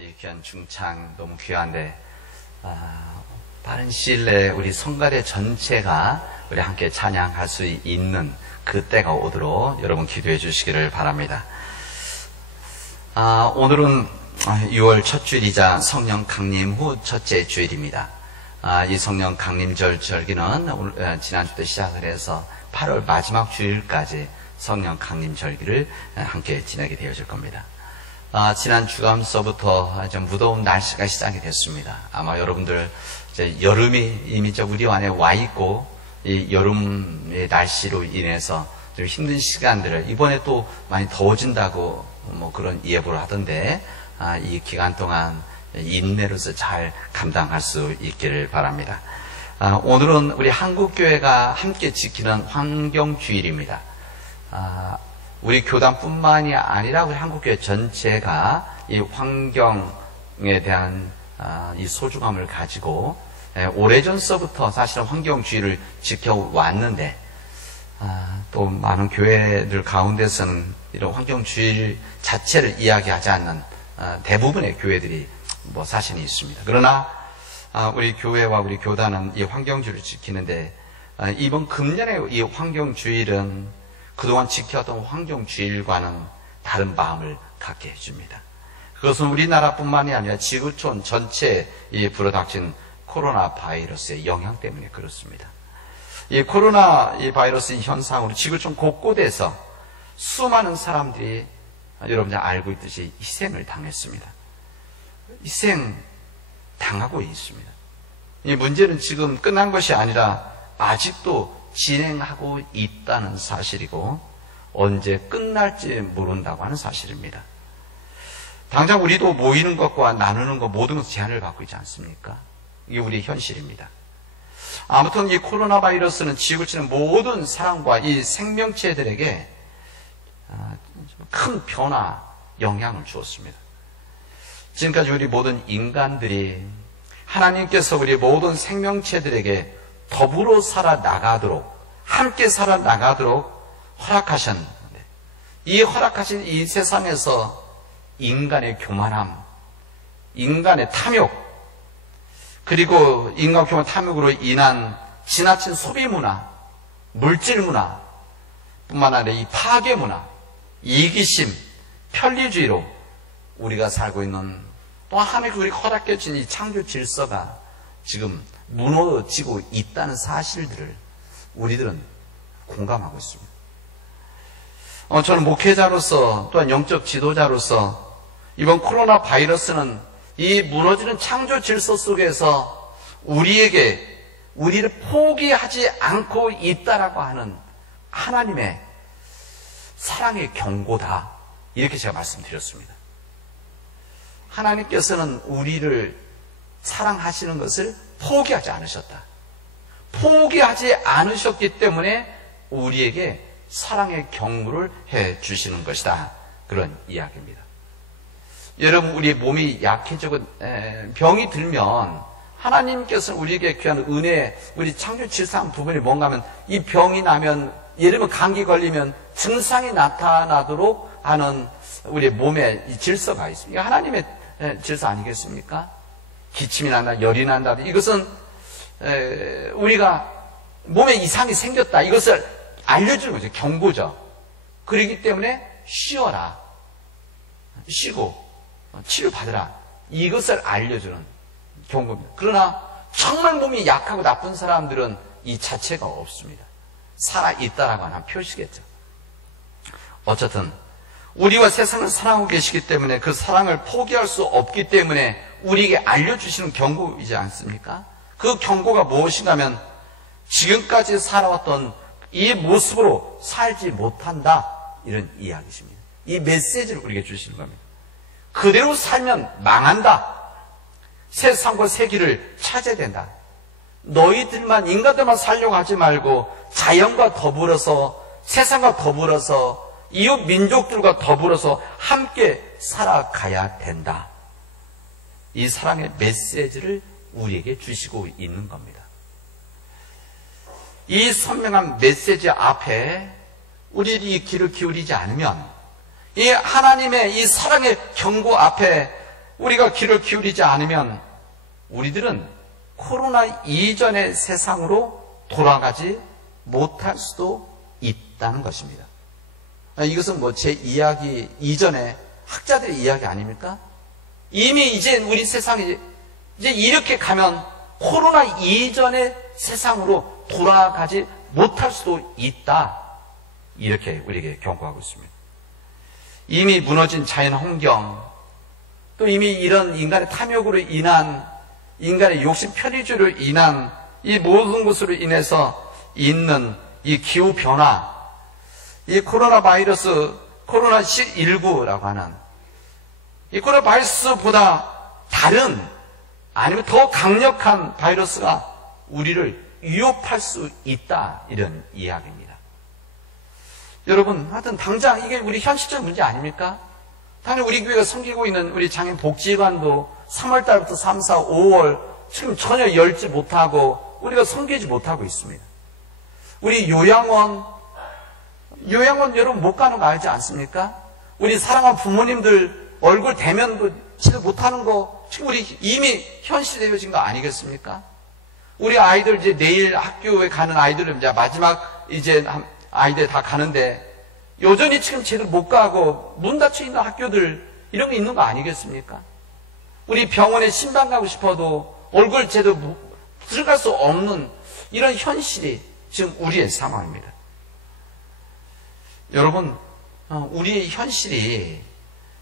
이 귀한 중창 너무 귀한데 빠른 시일 내에 우리 성가대 전체가 우리 함께 찬양할 수 있는 그 때가 오도록 여러분 기도해 주시기를 바랍니다. 오늘은 6월 첫 주일이자 성령 강림 후 첫째 주일입니다. 이 성령 강림절 절기는 지난주부터 시작을 해서 8월 마지막 주일까지 성령 강림 절기를 함께 지내게 되어질 겁니다. 지난 주감서부터 좀 무더운 날씨가 시작이 됐습니다. 아마 여러분들 이제 여름이 이미 우리 안에 와 있고, 이 여름의 날씨로 인해서 좀 힘든 시간들을 이번에 또 많이 더워진다고 뭐 그런 예보를 하던데, 이 기간 동안 인내로서 잘 감당할 수 있기를 바랍니다. 오늘은 우리 한국교회가 함께 지키는 환경주일입니다. 우리 교단뿐만이 아니라 우리 한국교회 전체가 이 환경에 대한 이 소중함을 가지고 오래전서부터 사실은 환경주의를 지켜왔는데, 또 많은 교회들 가운데서는 이런 환경주의 자체를 이야기하지 않는 대부분의 교회들이 뭐 사실이 있습니다. 그러나 우리 교회와 우리 교단은 이 환경주의를 지키는데, 이번 금년의 이 환경주의는 그동안 지켜왔던 환경주일과는 다른 마음을 갖게 해줍니다. 그것은 우리나라뿐만이 아니라 지구촌 전체에 불어닥친 코로나 바이러스의 영향 때문에 그렇습니다. 이 코로나 바이러스 현상으로 지구촌 곳곳에서 수많은 사람들이 여러분들 알고 있듯이 희생을 당했습니다. 희생 당하고 있습니다. 이 문제는 지금 끝난 것이 아니라 아직도 진행하고 있다는 사실이고, 언제 끝날지 모른다고 하는 사실입니다. 당장 우리도 모이는 것과 나누는 것 모든 것에 제한을 받고 있지 않습니까? 이게 우리의 현실입니다. 아무튼 이 코로나 바이러스는 지구촌의 모든 사람과 이 생명체들에게 큰 변화, 영향을 주었습니다. 지금까지 우리 모든 인간들이 하나님께서 우리 모든 생명체들에게 더불어 살아나가도록, 함께 살아나가도록 허락하셨는데, 이 허락하신 이 세상에서 인간의 교만함, 인간의 탐욕, 그리고 인간 교만 탐욕으로 인한 지나친 소비 문화, 물질 문화 뿐만 아니라 이 파괴 문화, 이기심, 편리주의로 우리가 살고 있는, 또 하나님께서 우리가 허락해 주신 이 창조 질서가 지금 무너지고 있다는 사실들을 우리들은 공감하고 있습니다. 저는 목회자로서 또한 영적 지도자로서 이번 코로나 바이러스는 이 무너지는 창조 질서 속에서 우리를 포기하지 않고 있다라고 하는 하나님의 사랑의 경고다, 이렇게 제가 말씀드렸습니다. 하나님께서는 우리를 사랑하시는 것을 포기하지 않으셨다. 포기하지 않으셨기 때문에 우리에게 사랑의 경고를 해 주시는 것이다, 그런 이야기입니다. 여러분, 우리 몸이 약해지고 병이 들면 하나님께서는 우리에게 귀한 은혜, 우리 창조 질서한 부분이 뭔가 하면, 이 병이 나면, 예를 들면 감기 걸리면 증상이 나타나도록 하는 우리 몸의 이 질서가 있습니다. 하나님의 질서 아니겠습니까? 기침이 난다, 열이 난다, 이것은 우리가 몸에 이상이 생겼다, 이것을 알려주는 거죠. 경고죠. 그렇기 때문에 쉬어라, 쉬고 치료받으라, 이것을 알려주는 경고입니다. 그러나 정말 몸이 약하고 나쁜 사람들은 이 자체가 없습니다. 살아있다라고 하는 표시겠죠. 어쨌든 우리와 세상을 사랑하고 계시기 때문에 그 사랑을 포기할 수 없기 때문에 우리에게 알려주시는 경고이지 않습니까? 그 경고가 무엇인가 하면, 지금까지 살아왔던 이 모습으로 살지 못한다, 이런 이야기십니다. 이 메시지를 우리에게 주시는 겁니다. 그대로 살면 망한다. 세상과 세기를 찾아야 된다. 너희들만, 인간들만 살려고 하지 말고 자연과 더불어서, 세상과 더불어서, 이웃 민족들과 더불어서 함께 살아가야 된다. 이 사랑의 메시지를 우리에게 주시고 있는 겁니다. 이 선명한 메시지 앞에 우리들이 이 귀를 기울이지 않으면, 이 하나님의 이 사랑의 경고 앞에 우리가 귀를 기울이지 않으면 우리들은 코로나 이전의 세상으로 돌아가지 못할 수도 있다는 것입니다. 이것은 뭐 제 이야기 이전에 학자들의 이야기 아닙니까? 이미 이제 우리 세상이 이제 이렇게 가면 코로나 이전의 세상으로 돌아가지 못할 수도 있다. 이렇게 우리에게 경고하고 있습니다. 이미 무너진 자연 환경, 또 이미 이런 인간의 탐욕으로 인한, 인간의 욕심 편의주의로 인한 이 모든 것으로 인해서 있는 이 기후 변화, 이 코로나 바이러스, 코로나19라고 하는 이 코로나 바이러스보다 다른, 아니면 더 강력한 바이러스가 우리를 위협할 수 있다, 이런 이야기입니다. 여러분, 하여튼 당장 이게 우리 현실적 문제 아닙니까? 당연히 우리 교회가 섬기고 있는 우리 장애인 복지관도 3월 달부터 3, 4, 5월 지금 전혀 열지 못하고 우리가 섬기지 못하고 있습니다. 우리 요양원 여러분 못 가는 거 알지 않습니까? 우리 사랑하는 부모님들 얼굴 대면도 치료 못하는 거 지금 우리 이미 현실되어진 거 아니겠습니까? 우리 아이들 이제 내일 학교에 가는 아이들은 이제 마지막 이제 아이들 다 가는데 여전히 지금 제대로 못 가고 문 닫혀 있는 학교들 이런 게 있는 거 아니겠습니까? 우리 병원에 신방 가고 싶어도 얼굴 제대로 들어갈 수 없는 이런 현실이 지금 우리의 상황입니다. 여러분, 우리의 현실이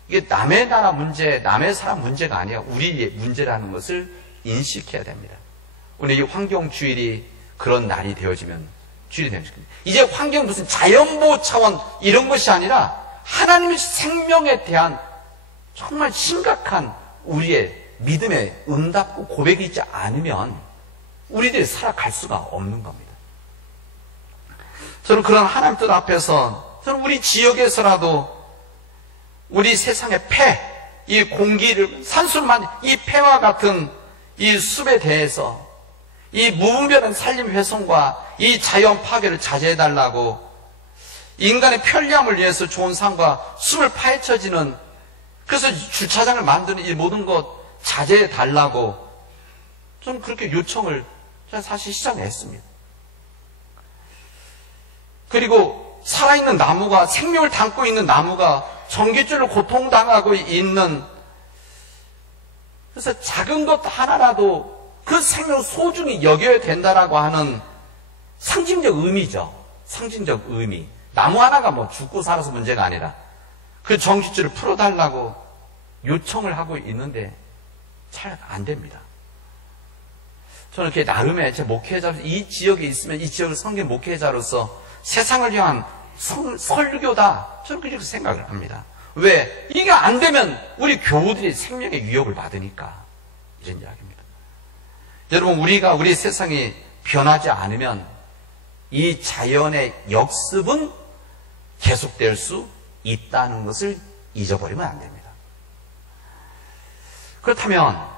이게 남의 나라 문제, 남의 사람 문제가 아니라 우리의 문제라는 것을 인식해야 됩니다. 오늘 이 환경주일이 그런 날이 되어지면 주일이 되는 겁니다. 이제 환경 무슨 자연보호 차원 이런 것이 아니라 하나님의 생명에 대한 정말 심각한 우리의 믿음의 응답고 고백이 있지 않으면 우리들이 살아갈 수가 없는 겁니다. 저는 그런 하나님 뜻 앞에서 저는 우리 지역에서라도 우리 세상의 폐, 이 공기를 산술만 이 폐와 같은 이 숲에 대해서 이 무분별한 산림 훼손과 이 자연 파괴를 자제해달라고, 인간의 편리함을 위해서 좋은 산과 숲을 파헤쳐지는, 그래서 주차장을 만드는 이 모든 것 자제해달라고 저는 그렇게 요청을 사실 시작했습니다. 그리고 살아있는 나무가, 생명을 담고 있는 나무가 전기줄로 고통당하고 있는, 그래서 작은 것 하나라도 그 생명 소중히 여겨야 된다라고 하는 상징적 의미죠. 상징적 의미. 나무 하나가 뭐 죽고 살아서 문제가 아니라 그 전기줄을 풀어달라고 요청을 하고 있는데 잘 안 됩니다. 저는 이렇게 나름의 제 목회자로서 이 지역에 있으면 이 지역을 섬긴 목회자로서 세상을 위한 설교다. 저는 그렇게 생각을 합니다. 왜? 이게 안 되면 우리 교우들이 생명의 위협을 받으니까. 이런 이야기입니다. 여러분, 우리 세상이 변하지 않으면 이 자연의 역습은 계속될 수 있다는 것을 잊어버리면 안 됩니다. 그렇다면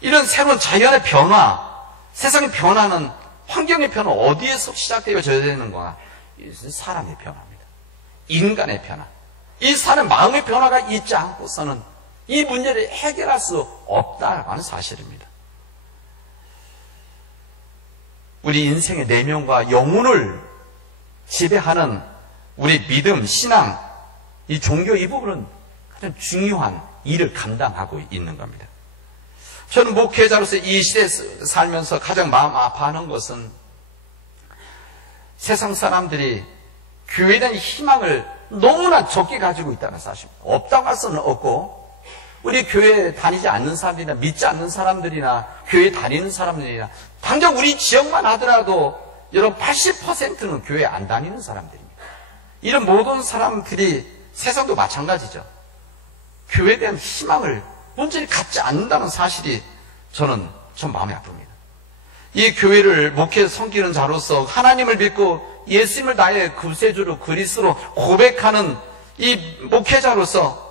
이런 새로운 자연의 변화, 세상의 변화는, 환경의 변화는 어디에서 시작되어져야 되는 거야? 사람의 변화입니다. 인간의 변화. 이 사람의 마음의 변화가 있지 않고서는 이 문제를 해결할 수 없다는 사실입니다. 우리 인생의 내면과 영혼을 지배하는 우리 믿음, 신앙, 이 종교 이 부분은 가장 중요한 일을 감당하고 있는 겁니다. 저는 목회자로서 이 시대에 살면서 가장 마음 아파하는 것은 세상 사람들이 교회에 대한 희망을 너무나 적게 가지고 있다는 사실입니다. 없다고 할 수는 없고, 우리 교회에 다니지 않는 사람들이나 믿지 않는 사람들이나 교회에 다니는 사람들이나 당장 우리 지역만 하더라도 여러분 80%는 교회에 안 다니는 사람들입니다. 이런 모든 사람들이 세상도 마찬가지죠. 교회에 대한 희망을 온전히 갖지 않는다는 사실이 저는 좀 마음이 아픕니다. 이 교회를 목회 섬기는 자로서 하나님을 믿고 예수님을 나의 구세주로 그리스도로 고백하는 이 목회자로서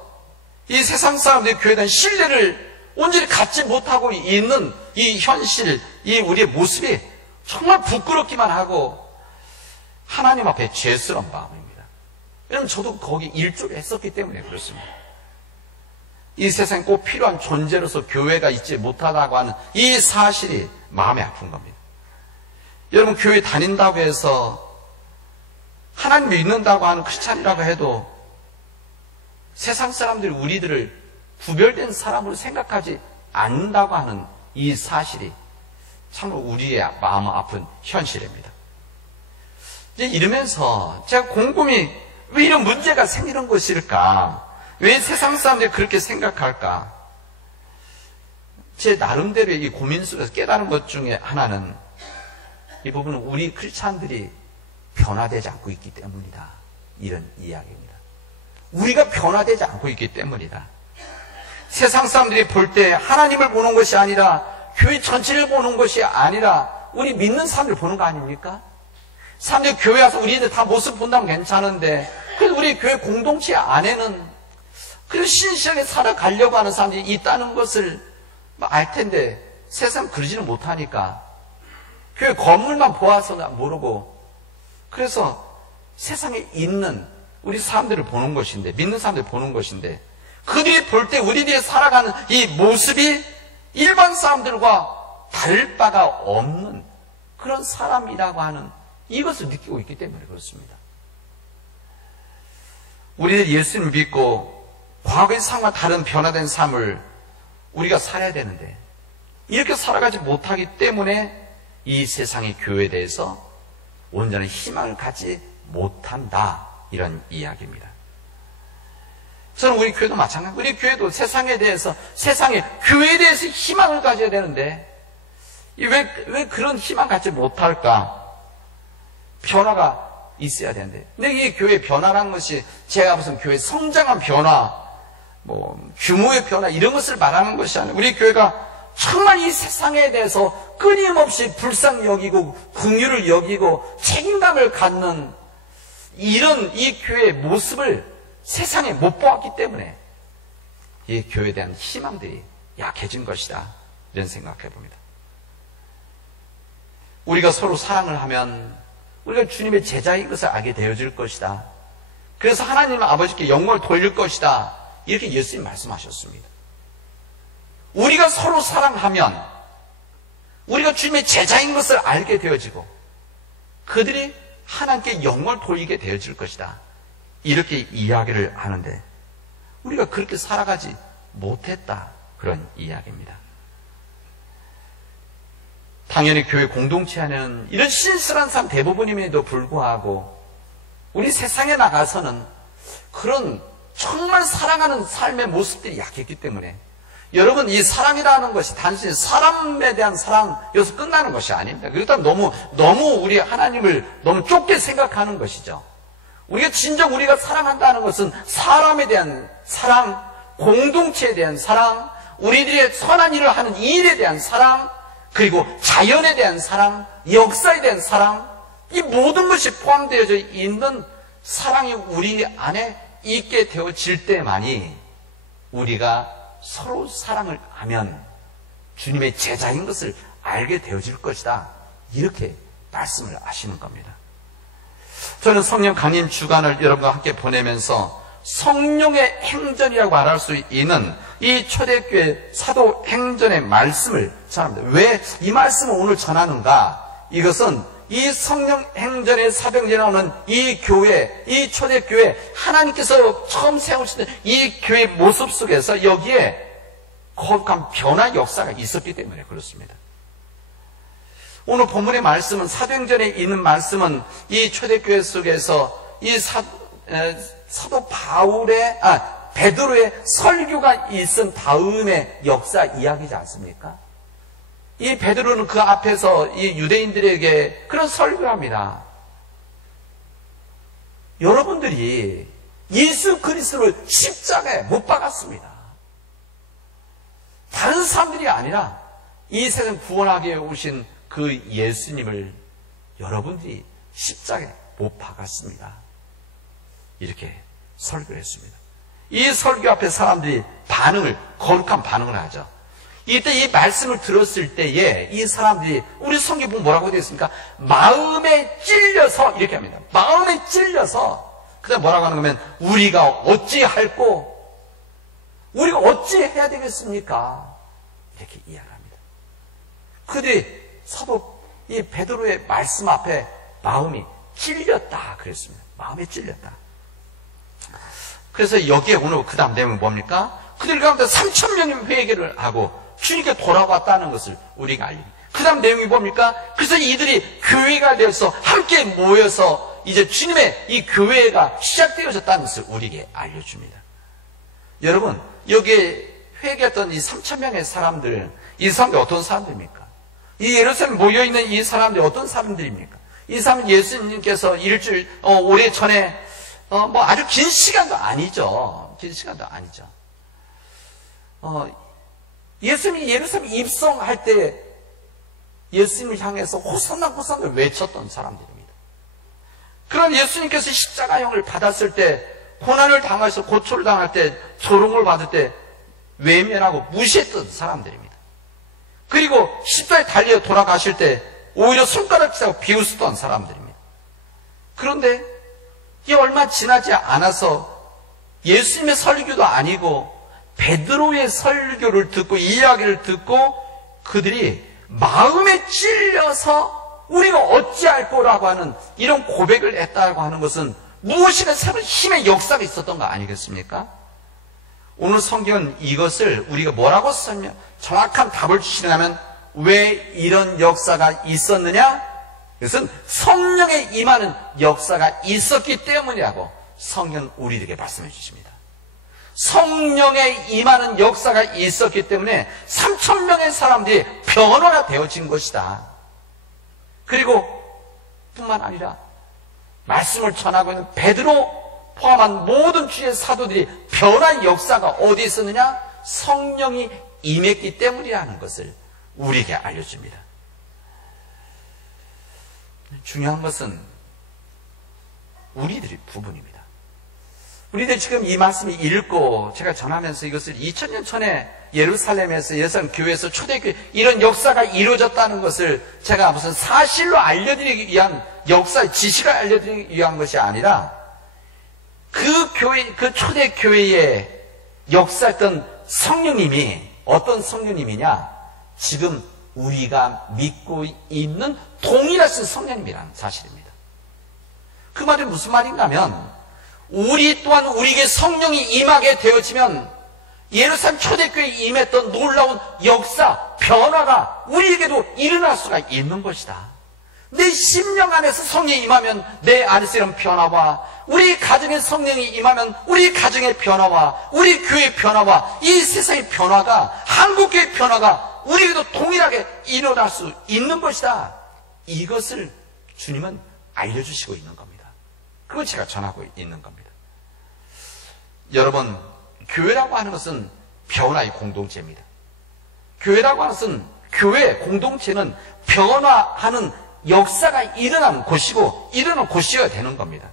이 세상 사람들이 교회에 대한 신뢰를 온전히 갖지 못하고 있는 이 현실, 이 우리의 모습이 정말 부끄럽기만 하고 하나님 앞에 죄스러운 마음입니다. 왜냐하면 저도 거기 일조를 했었기 때문에 그렇습니다. 이 세상에 꼭 필요한 존재로서 교회가 있지 못하다고 하는 이 사실이 마음이 아픈 겁니다. 여러분, 교회 다닌다고 해서 하나님 믿는다고 하는 크리스찬이라고 해도 세상 사람들이 우리들을 구별된 사람으로 생각하지 않는다고 하는 이 사실이 참으로 우리의 마음 아픈 현실입니다. 이제 이러면서 제가 곰곰이 왜 이런 문제가 생기는 것일까? 왜 세상 사람들이 그렇게 생각할까? 제 나름대로의 이 고민 속에서 깨달은 것 중에 하나는 이 부분은 우리 크리스찬들이 변화되지 않고 있기 때문이다. 이런 이야기입니다. 우리가 변화되지 않고 있기 때문이다. 세상 사람들이 볼 때 하나님을 보는 것이 아니라 교회 전체를 보는 것이 아니라 우리 믿는 사람들 보는 거 아닙니까? 사람들이 교회 와서 우리들 다 모습 본다면 괜찮은데 그래도 우리 교회 공동체 안에는 그래도 신실하게 살아가려고 하는 사람들이 있다는 것을 알 텐데 세상 그러지는 못하니까 교회 건물만 보아서 모르고 그래서 세상에 있는 우리 사람들을 보는 것인데 믿는 사람들 보는 것인데 그들이 볼 때 우리들이 살아가는 이 모습이 일반 사람들과 다를 바가 없는 그런 사람이라고 하는 이것을 느끼고 있기 때문에 그렇습니다. 우리들이 예수님을 믿고 과거의 삶과 다른 변화된 삶을 우리가 살아야 되는데 이렇게 살아가지 못하기 때문에 이 세상의 교회에 대해서 온전한 희망을 갖지 못한다. 이런 이야기입니다. 저는 우리 교회도 마찬가지입니다. 우리 교회도 세상에 대해서 세상의 교회에 대해서 희망을 가져야 되는데 왜 그런 희망 갖지 못할까? 변화가 있어야 되는데 근데 이 교회 변화라는 것이 제가 무슨 교회 성장한 변화 규모의 변화 이런 것을 말하는 것이 아니라 우리 교회가 정말 이 세상에 대해서 끊임없이 불쌍히 여기고 긍휼을 여기고 책임감을 갖는 이런 이 교회의 모습을 세상에 못 보았기 때문에 이 교회에 대한 희망들이 약해진 것이다. 이런 생각해 봅니다. 우리가 서로 사랑을 하면 우리가 주님의 제자인 것을 알게 되어질 것이다. 그래서 하나님 아버지께 영광을 돌릴 것이다. 이렇게 예수님 말씀하셨습니다. 우리가 서로 사랑하면 우리가 주님의 제자인 것을 알게 되어지고 그들이 하나님께 영광을 돌리게 되어질 것이다. 이렇게 이야기를 하는데 우리가 그렇게 살아가지 못했다. 그런 이야기입니다. 당연히 교회 공동체 안에는 이런 신실한 사람 대부분임에도 불구하고 우리 세상에 나가서는 그런 정말 사랑하는 삶의 모습들이 약했기 때문에 여러분 이 사랑이라는 것이 단순히 사람에 대한 사랑여서 끝나는 것이 아닙니다. 그렇다면 너무 우리 하나님을 너무 좁게 생각하는 것이죠. 우리가 진정 우리가 사랑한다는 것은 사람에 대한 사랑, 공동체에 대한 사랑, 우리들의 선한 일을 하는 이 일에 대한 사랑, 그리고 자연에 대한 사랑, 역사에 대한 사랑, 이 모든 것이 포함되어져 있는 사랑이 우리 안에 있게 되어질 때만이 우리가 서로 사랑을 하면 주님의 제자인 것을 알게 되어질 것이다. 이렇게 말씀을 하시는 겁니다. 저는 성령 강림 주간을 여러분과 함께 보내면서 성령의 행전이라고 말할 수 있는 이 초대교회 사도 행전의 말씀을 전합니다. 왜 이 말씀을 오늘 전하는가? 이것은 이 성령 행전의 사도행전에 나오는 이 교회, 이 초대교회 하나님께서 처음 세우시는 이 교회 모습 속에서 여기에 거룩한 변화 역사가 있었기 때문에 그렇습니다. 오늘 본문의 말씀은 사도행전에 있는 말씀은 이 초대교회 속에서 이 사도 베드로의 설교가 있은 다음의 역사 이야기지 않습니까? 이 베드로는 그 앞에서 이 유대인들에게 그런 설교를 합니다. 여러분들이 예수 그리스도를 십자가에 못 박았습니다. 다른 사람들이 아니라 이 세상 구원하게 오신 그 예수님을 여러분들이 십자가에 못 박았습니다. 이렇게 설교를 했습니다. 이 설교 앞에 사람들이 거룩한 반응을 하죠. 이때 이 말씀을 들었을 때에 이 사람들이 우리 성경 보면 뭐라고 되어 있습니까? 마음에 찔려서 이렇게 합니다. 마음에 찔려서 그다음 뭐라고 하는 거면 우리가 어찌할꼬 우리가 어찌 해야 되겠습니까? 이렇게 이야기합니다. 그들이 사도 이 베드로의 말씀 앞에 마음이 찔렸다 그랬습니다. 마음에 찔렸다. 그래서 여기에 오늘 그 다음 내용은 뭡니까? 그들 가운데 3,000명이 회개를 하고 주님께 돌아왔다는 것을 우리가 알립니다. 그 다음 내용이 뭡니까? 그래서 이들이 교회가 되어서 함께 모여서 이제 주님의 이 교회가 시작되어졌다는 것을 우리에게 알려줍니다. 여러분, 여기에 회개했던 이 3,000명의 사람들, 이 사람들이 어떤 사람들입니까? 이 예루살렘에 모여있는 이 사람들이 어떤 사람들입니까? 이 사람은 예수님께서 일주일, 오래 전에, 아주 긴 시간도 아니죠. 긴 시간도 아니죠. 예수님이 예루살렘 입성할 때 예수님을 향해서 호산나 호산나 외쳤던 사람들입니다. 그런 예수님께서 십자가형을 받았을 때, 고난을 당해서 고초를 당할 때, 조롱을 받을 때 외면하고 무시했던 사람들입니다. 그리고 십자가에 달려 돌아가실 때 오히려 손가락질하고 비웃었던 사람들입니다. 그런데 이 얼마 지나지 않아서 예수님의 설교도 아니고 베드로의 설교를 듣고 이야기를 듣고 그들이 마음에 찔려서 우리가 어찌할 거라고 하는 이런 고백을 했다고 하는 것은 무엇이나 새로운 힘의 역사가 있었던 거 아니겠습니까? 오늘 성경은 이것을 우리가 뭐라고 설명, 정확한 답을 주시냐면 왜 이런 역사가 있었느냐? 그것은 성령의 임하는 역사가 있었기 때문이라고 성경은 우리에게 말씀해 주십니다. 성령의 임하는 역사가 있었기 때문에 3,000명의 사람들이 변화가 되어진 것이다. 그리고 뿐만 아니라 말씀을 전하고 있는 베드로 포함한 모든 주의 사도들이 변화의 역사가 어디에 있었느냐? 성령이 임했기 때문이라는 것을 우리에게 알려줍니다. 중요한 것은 우리들의 부분입니다. 우리들 지금 이 말씀을 읽고 제가 전하면서 이것을 2000년 전에 예루살렘에서 예산 교회에서 초대교회 이런 역사가 이루어졌다는 것을 제가 무슨 사실로 알려드리기 위한 역사의 지식을 알려드리기 위한 것이 아니라 그 교회, 그 초대교회에 역사했던 성령님이 어떤 성령님이냐? 지금 우리가 믿고 있는 동일하신 성령님이라는 사실입니다. 그 말이 무슨 말인가 하면 우리 또한 우리에게 성령이 임하게 되어지면 예루살렘 초대교회에 임했던 놀라운 역사, 변화가 우리에게도 일어날 수가 있는 것이다. 내 심령 안에서 성령이 임하면 내 안에서 이런 변화와 우리 가정에 성령이 임하면 우리 가정의 변화와 우리 교회의 변화와 이 세상의 변화가 한국교회의 변화가 우리에게도 동일하게 일어날 수 있는 것이다. 이것을 주님은 알려주시고 있는 겁니다. 그걸 제가 전하고 있는 겁니다. 여러분, 교회라고 하는 것은 변화의 공동체입니다. 교회라고 하는 것은 교회 공동체는 변화하는 역사가 일어나는 곳이고 일어나는 곳이어야 되는 겁니다.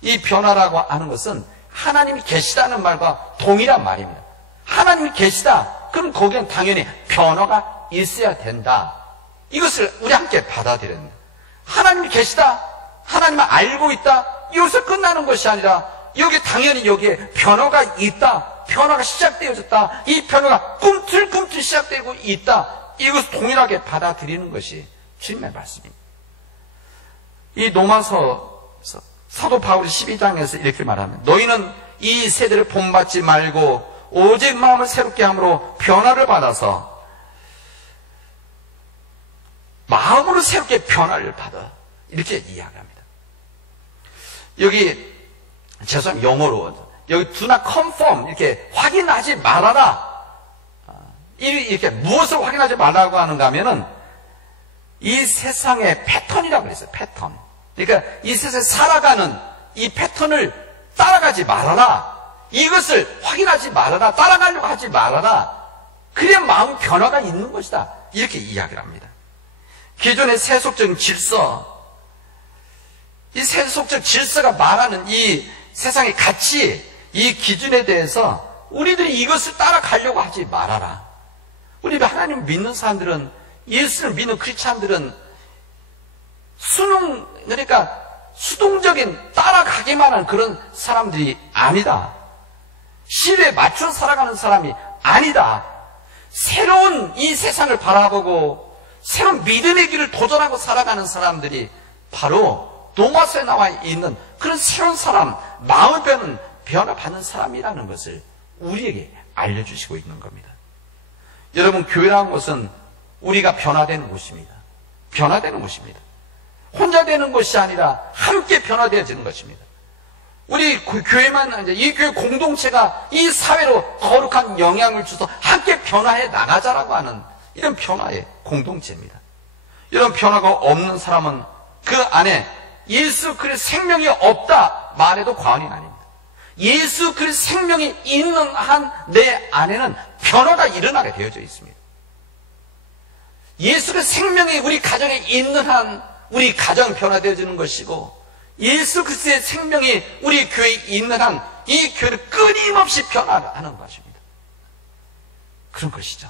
이 변화라고 하는 것은 하나님이 계시다는 말과 동일한 말입니다. 하나님이 계시다. 그럼 거기엔 당연히 변화가 있어야 된다. 이것을 우리 함께 받아들여야 됩니다. 하나님이 계시다. 하나님을 알고 있다. 이것을 끝나는 것이 아니라 여기 당연히 여기에 변화가 있다. 변화가 시작되어졌다. 이 변화가 꿈틀꿈틀 시작되고 있다. 이것을 동일하게 받아들이는 것이 주님의 말씀입니다. 이 로마서 사도 바울이 12장에서 이렇게 말합니다. 너희는 이 세대를 본받지 말고 오직 마음을 새롭게 함으로 변화를 받아서 마음으로 새롭게 변화를 받아. 이렇게 이야기합니다. 여기 죄송합니다. 영어로 여기 do not conform 이렇게 확인하지 말아라. 이렇게 무엇을 확인하지 말라고 하는가 하면은 이 세상의 패턴이라고 그랬어요. 패턴. 그러니까 이 세상에 살아가는 이 패턴을 따라가지 말아라. 이것을 확인하지 말아라. 따라가려고 하지 말아라. 그래야 마음 변화가 있는 것이다. 이렇게 이야기를 합니다. 기존의 세속적인 질서, 이 세속적 질서가 말하는 이 세상의 가치, 이 기준에 대해서 우리들이 이것을 따라가려고 하지 말아라. 우리 하나님 믿는 사람들은, 예수를 믿는 크리스찬들은 그러니까 수동적인 따라가기만 한 그런 사람들이 아니다. 시대에 맞춰 살아가는 사람이 아니다. 새로운 이 세상을 바라보고 새로운 믿음의 길을 도전하고 살아가는 사람들이 바로 로마서에 나와 있는 그런 새로운 사람, 마음을 변화받는 사람이라는 것을 우리에게 알려주시고 있는 겁니다. 여러분, 교회라는 것은 우리가 변화되는 곳입니다. 변화되는 곳입니다. 혼자 되는 것이 아니라 함께 변화되어지는 것입니다. 우리 교회만, 이 교회 공동체가 이 사회로 거룩한 영향을 줘서 함께 변화해 나가자라고 하는 이런 변화의 공동체입니다. 이런 변화가 없는 사람은 그 안에 예수 그리스도의 생명이 없다 말해도 과언이 아닙니다. 예수 그리스도의 생명이 있는 한 내 안에는 변화가 일어나게 되어져 있습니다. 예수 그리스도의 생명이 우리 가정에 있는 한 우리 가정은 변화되어지는 것이고, 예수 그리스도의 생명이 우리 교회에 있는 한 이 교회는 끊임없이 변화하는 것입니다. 그런 것이죠.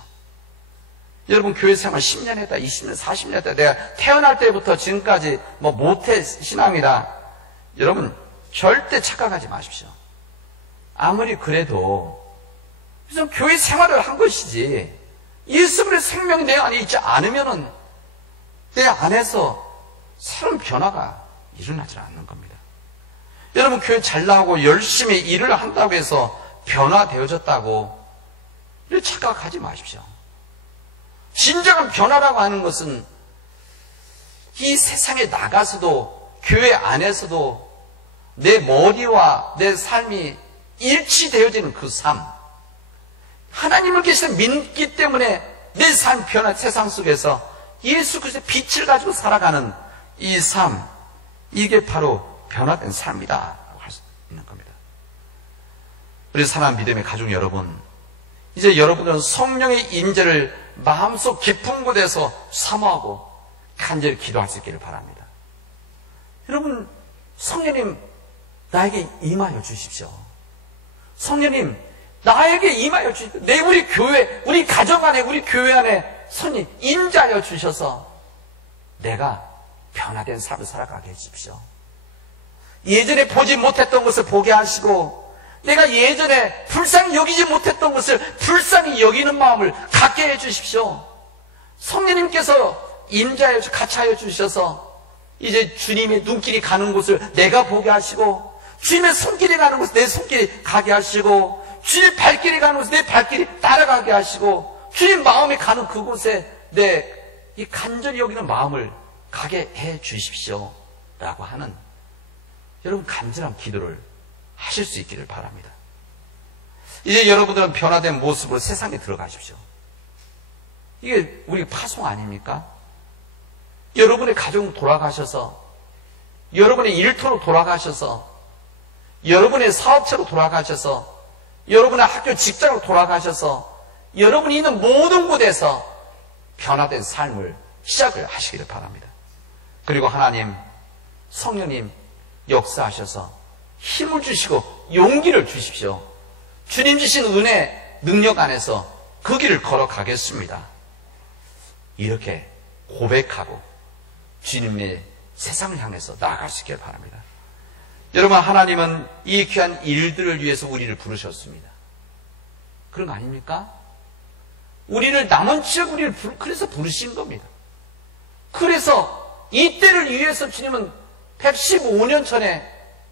여러분, 교회 생활 10년 했다, 20년, 40년 했다, 내가 태어날 때부터 지금까지 모태 신앙이다. 여러분, 절대 착각하지 마십시오. 아무리 그래도 그래서 교회 생활을 한 것이지, 예수 그리스도의 생명이 내 안에 있지 않으면은 내 안에서 새로운 변화가 일어나지 않는 겁니다. 여러분, 교회 잘 나오고 열심히 일을 한다고 해서 변화되어졌다고 이렇게 착각하지 마십시오. 진정한 변화라고 하는 것은 이 세상에 나가서도 교회 안에서도 내 머리와 내 삶이 일치되어지는 그 삶, 하나님을 계시다 믿기 때문에 내 삶 변화, 세상 속에서 예수 그리스도의 빛을 가지고 살아가는 이 삶, 이게 바로 변화된 삶이다 라고 할 수 있는 겁니다. 우리 사랑하는 믿음의 가족 여러분, 이제 여러분은 성령의 임재를 마음속 깊은 곳에서 사모하고 간절히 기도할 수 있기를 바랍니다. 여러분, 성령님 나에게 임하여 주십시오. 성령님 나에게 임하여 주십시오. 내 우리 교회, 우리 가정 안에, 우리 교회 안에 성령 임재하여 주셔서 내가 변화된 삶을 살아가게 해주십시오. 예전에 보지 못했던 것을 보게 하시고, 내가 예전에 불쌍히 여기지 못했던 것을 불쌍히 여기는 마음을 갖게 해주십시오. 성령님께서 임재하여 같이 하여 주셔서 이제 주님의 눈길이 가는 곳을 내가 보게 하시고, 주님의 손길이 가는 곳을 내 손길이 가게 하시고, 주님의 발길이 가는 곳을 내 발길이 따라가게 하시고, 주님 마음이 가는 그곳에 내 이 간절히 여기는 마음을 가게 해 주십시오 라고 하는 여러분 간절한 기도를 하실 수 있기를 바랍니다. 이제 여러분들은 변화된 모습으로 세상에 들어가십시오. 이게 우리 파송 아닙니까? 여러분의 가정 돌아가셔서, 여러분의 일터로 돌아가셔서, 여러분의 사업체로 돌아가셔서, 여러분의 학교 직장으로 돌아가셔서, 여러분이 있는 모든 곳에서 변화된 삶을 시작을 하시기를 바랍니다. 그리고 하나님, 성령님 역사하셔서 힘을 주시고 용기를 주십시오. 주님 주신 은혜, 능력 안에서 그 길을 걸어가겠습니다. 이렇게 고백하고 주님의 세상을 향해서 나아갈 수 있기를 바랍니다. 여러분, 하나님은 이 귀한 일들을 위해서 우리를 부르셨습니다. 그런 거 아닙니까? 우리를 남은 지역 우리를 그래서 부르신 겁니다. 그래서 이 때를 위해서 주님은 115년 전에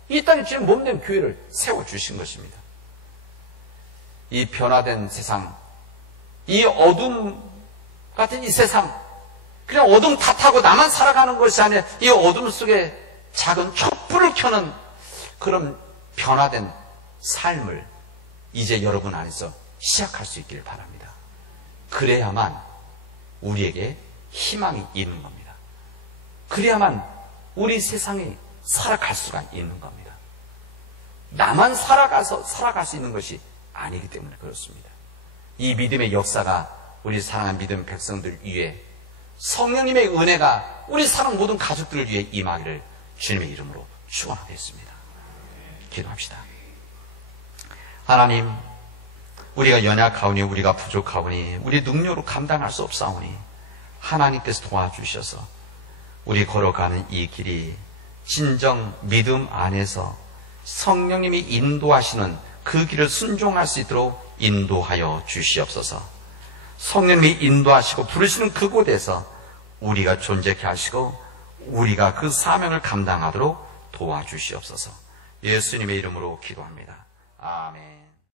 이 땅에 주님 몸된 교회를 세워주신 것입니다. 이 변화된 세상, 이 어둠 같은 이 세상, 그냥 어둠 탓하고 나만 살아가는 것이 아니라 이 어둠 속에 작은 촛불을 켜는 그런 변화된 삶을 이제 여러분 안에서 시작할 수 있기를 바랍니다. 그래야만 우리에게 희망이 있는 겁니다. 그래야만 우리 세상이 살아갈 수가 있는 겁니다. 나만 살아갈 수 있는 것이 아니기 때문에 그렇습니다. 이 믿음의 역사가 우리 사랑하는 믿음 백성들 위해, 성령님의 은혜가 우리 사랑 모든 가족들을 위해 임하기를 주님의 이름으로 축원하겠습니다. 기도합시다. 하나님, 우리가 연약하오니, 우리가 부족하오니, 우리 능력으로 감당할 수 없사오니 하나님께서 도와주셔서 우리 걸어가는 이 길이 진정 믿음 안에서 성령님이 인도하시는 그 길을 순종할 수 있도록 인도하여 주시옵소서. 성령님이 인도하시고 부르시는 그곳에서 우리가 존재케 하시고 우리가 그 사명을 감당하도록 도와주시옵소서. 예수님의 이름으로 기도합니다. 아멘.